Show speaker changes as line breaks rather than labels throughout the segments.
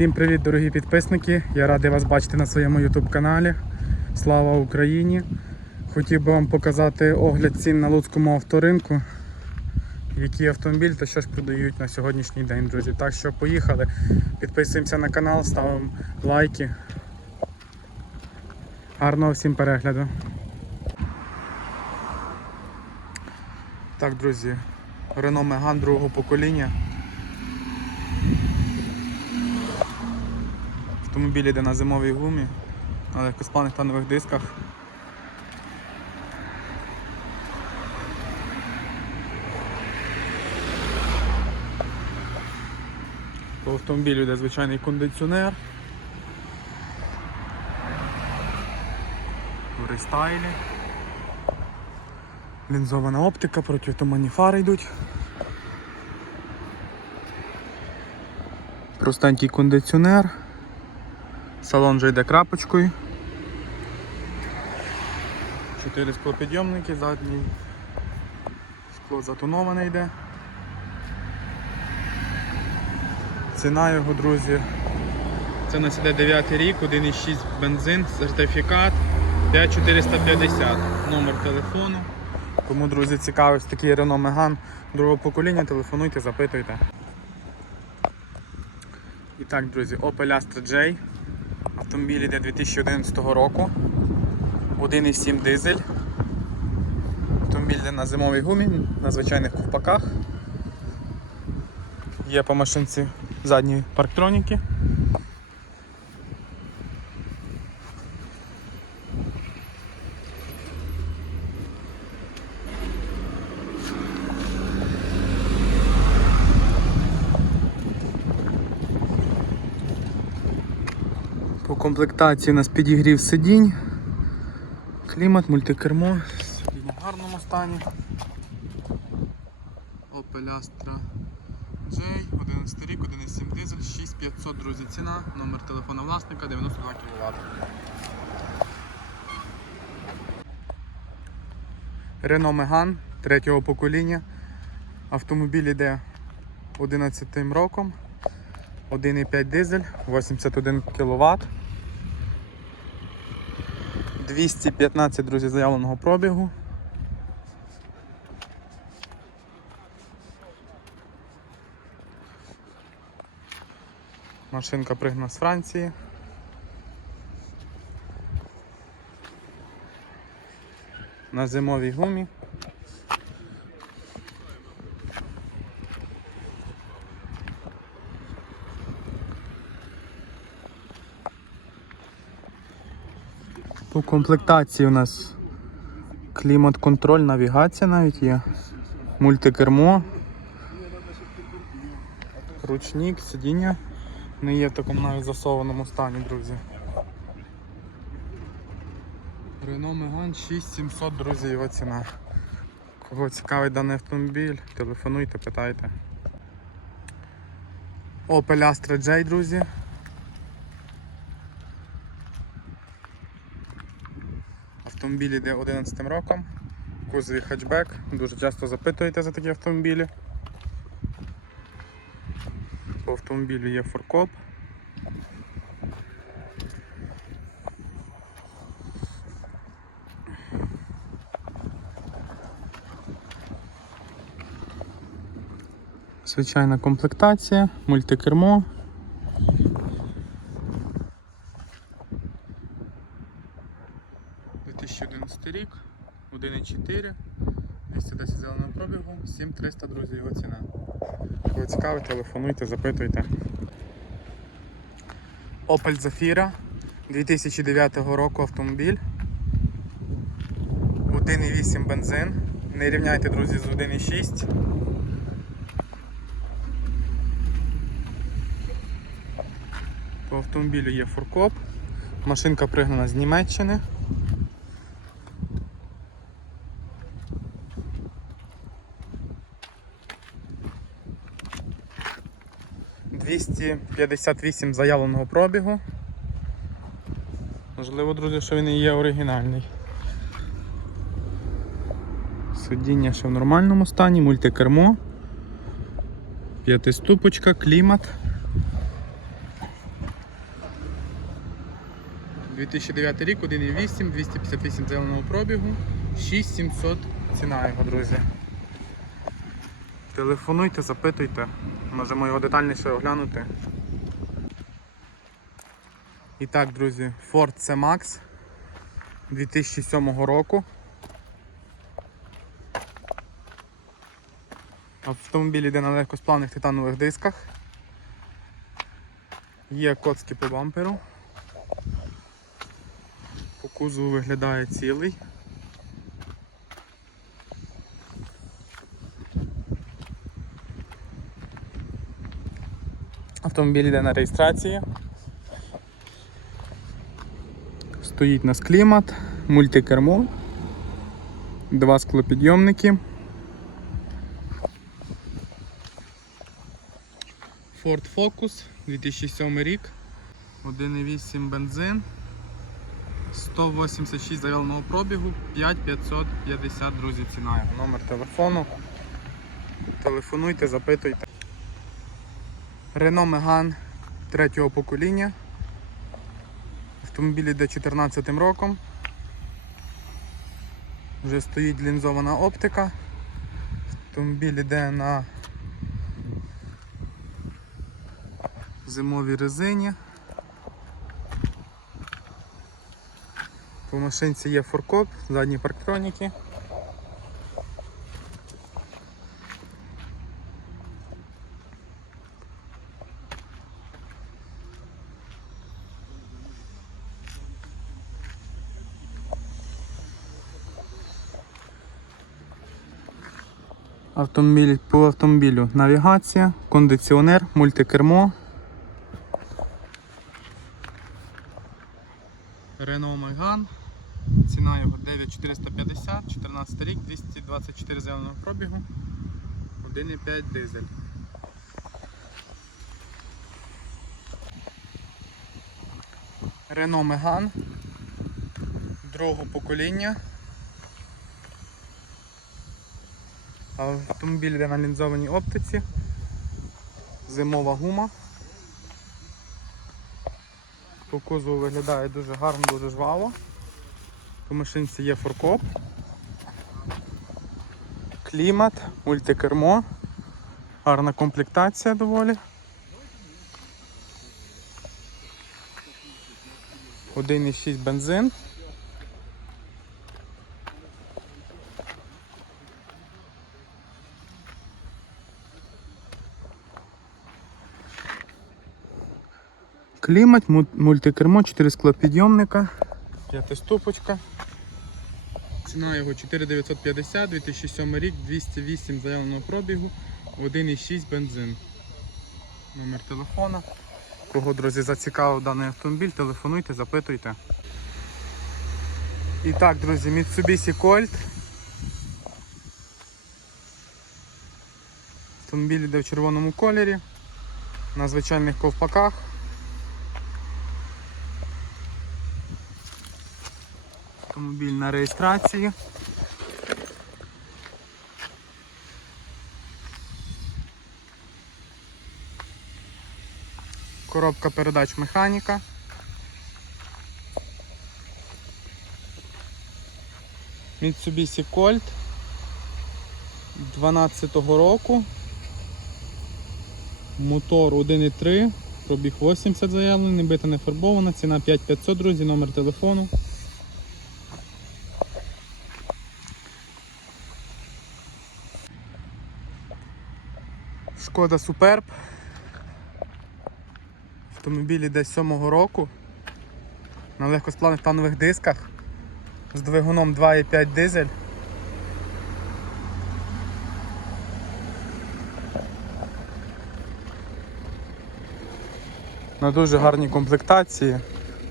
Всім привіт, дорогі підписники! Я радий вас бачити на своєму YouTube каналі. Слава Україні! Хотів би вам показати огляд цін на Луцькому авторинку, які автомобілі та що ж продають на сьогоднішній день, друзі. Так що поїхали. Підписуємося на канал, ставимо лайки. Гарного всім перегляду. Так, друзі, Renault Megane другого покоління. Автомобіль йде на зимовій гумі, на легкоспальних та нових дисках. По автомобілю йде звичайний кондиціонер. В рестайлі. Лінзована оптика, протитуманні фари йдуть. Простенький кондиціонер. Салон вже йде крапочкою. Чотири склопідйомники, задній скло затоноване йде. Ціна його, друзі. Це у нас іде 9 рік, 1,6 бензин, сертифікат 5450. Номер телефону. Кому, друзі, цікавий такий Renault Megane другого покоління, телефонуйте, запитуйте. І так, друзі, Opel Astra J. Автомобіль йде 2011 року. 1,7 дизель. Автомобіль йде на зимовій гумі, на звичайних ковпаках. Є по машинці задні парктроніки. Комплектації у нас підігрів сидінь, клімат, мультикермо, сидіння в гарному стані. Opel Astra J, 11 рік, 1,7 дизель, 6500, друзі, ціна, номер телефона власника 92 кВт. Renault Megane третього покоління. Автомобіль йде 11 роком. 1,5 дизель, 81 кВт. 215, друзі, заявленого пробігу. Машинка пригна з Франції. На зимовій гумі. По комплектації у нас клімат-контроль, навігація навіть є, мультикермо, ручник, сидіння не є в такому навіть засованому стані, друзі. Renault Megane 6700, друзі, його ціна. Кого цікавий даний автомобіль, телефонуйте, питайте. Opel Astra J, друзі. Автомобіль йде 11 роком. Кузові хетчбек. Дуже часто запитуєте за такі автомобілі. По автомобілю є форкоп. Звичайна комплектація, мультикермо. У 2011 рік, 1,4, 210 зеленого пробігу, 7300, друзі, його ціна. Кого цікавить, телефонуйте, запитуйте. Opel Zafira 2009 року автомобіль. 1,8 бензин. Не рівняйте, друзі, з 1,6. По автомобілю є фуркоп. Машинка пригнана з Німеччини. Двісті п'ятдесят вісім заявленого пробігу. Можливо, друзі, що він і є оригінальний. Сидіння ще в нормальному стані, мультикермо, п'ятиступочка, клімат. 2009 рік, 1,8, 258 зеленого пробігу, 6700 ціна його, друзі. Телефонуйте, запитуйте, можемо його детальніше оглянути. І так, друзі, Ford C-Max 2007 року. Автомобіль йде на легкосплавних титанових дисках. Є коцки по бамперу. По кузову виглядає цілий. Автомобіль йде на реєстрації. Стоїть нас клімат, мультикермо, два склопідйомники. Ford Focus 2007 рік, 1,8 бензин, 186 заявленого пробігу, 5550, друзі, ціна. Номер телефону. Телефонуйте, запитуйте. Renault Megane третього покоління. Автомобіль йде 14 роком. Вже стоїть лінзована оптика. Автомобіль йде на зимовій резині. По машинці є форкоп, задні парктроніки. Автомобіль по автомобілю навігація, кондиціонер, мультикермо. Renault Megane. Ціна його 9450, 14 рік, 224 зеленого пробігу, 1,5 дизель. Renault Megane другого покоління. Автомобіль йде на лінзованій оптиці, зимова гума. По кузову виглядає дуже гарно, дуже жваво. По машинці є форкоп, клімат, мультикермо, гарна комплектація доволі. 1,6 бензин. Клімат, мультикермо, 4 склопідйомника, п'ятиступочка. Ціна його 4950, 2007 рік, 208 заявленого пробігу, 1,6 бензин. Номер телефона. Кого, друзі, зацікавив даний автомобіль, телефонуйте, запитуйте. І так, друзі, Mitsubishi Colt. Автомобіль йде в червоному кольорі, на звичайних ковпаках. Автомобіль на реєстрації. Коробка передач механіка. Mitsubishi Colt 12-го року. Мотор 1.3, пробіг 80 заявлений, бита не фарбована, ціна 5500, друзі, номер телефону. Шкода Суперб. Автомобіль іде 7-го року. На легкосплавних танових дисках. З двигуном 2,5 дизель. На дуже гарній комплектації.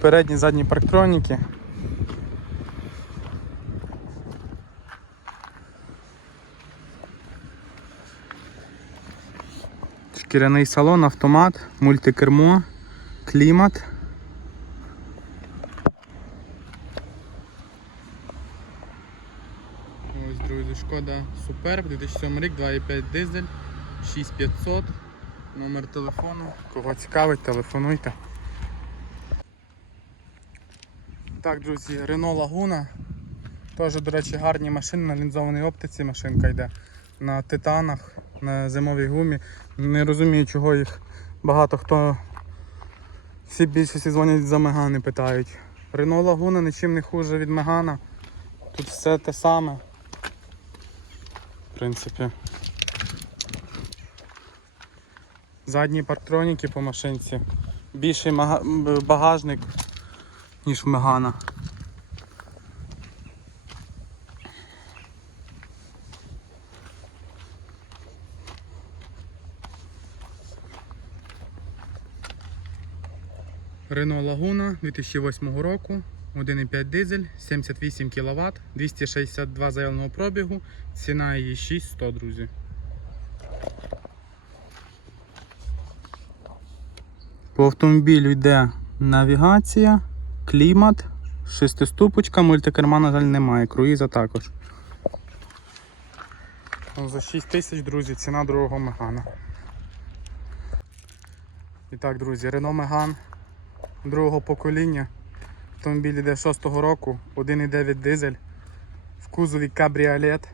Передні задні парктроніки. Шкіряний салон, автомат, мультикермо, клімат. Ось, друзі, шкода Суперб, 2007 рік, 2,5 дизель, 6500. Номер телефону. Кого цікавить, телефонуйте. так, друзі, Renault Laguna. Теж, до речі, гарні машини на лінзованій оптиці машинка йде. На титанах, на зимовій гумі. Не розумію, чого їх багато хто. Всі більшості дзвонять за Мегани, питають. Renault Laguna нічим не хуже від Мегана. Тут все те саме. В принципі. Задні парктроніки по машинці. Більший багажник, ніж в Мегана. Renault Laguna 2008 року, 1,5 дизель, 78 кВт, 262 заявленого пробігу, ціна її 6100, друзі. По автомобілю йде навігація, клімат, шестиступочка, мультикерма, на жаль, немає, круїза також. Ну, За 6 тисяч, друзі, ціна другого Мегана. І так, друзі, Renault Megane другого покоління. Автомобіль йде 6-го року, 1,9 дизель, в кузові кабріолет.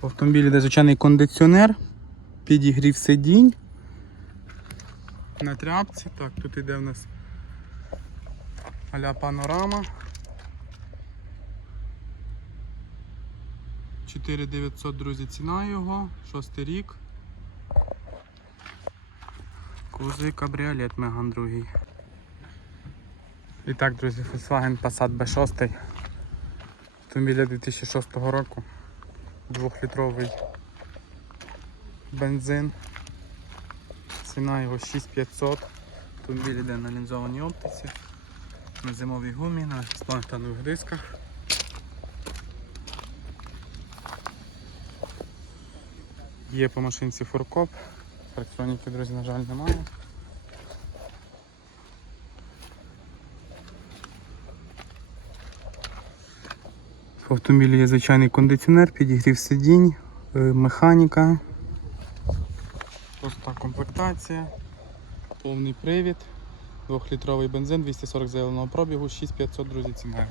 В автомобілі йде звичайний кондиціонер, підігрів сидінь. На тряпці. Так, тут йде в нас Аля панорама. 4900, друзі, ціна його, шостий рік. Кузовий кабріолет Меган другий. І так, друзі, Volkswagen Passat B6. Автомобіля 2006 року. Двохлітровий бензин. Ціна його 6500. Автомобіль йде на лінзованій оптиці на зимовій гумі, на сплантанових дисках. Є по машинці фуркоп, електроніки, друзі, на жаль, немає. В автомобілі є звичайний кондиціонер, підігрів сидінь, е, механіка. Проста комплектація, повний привід. Двохлітровий бензин, 240 заявленого пробігу, 6500, друзі, ціна.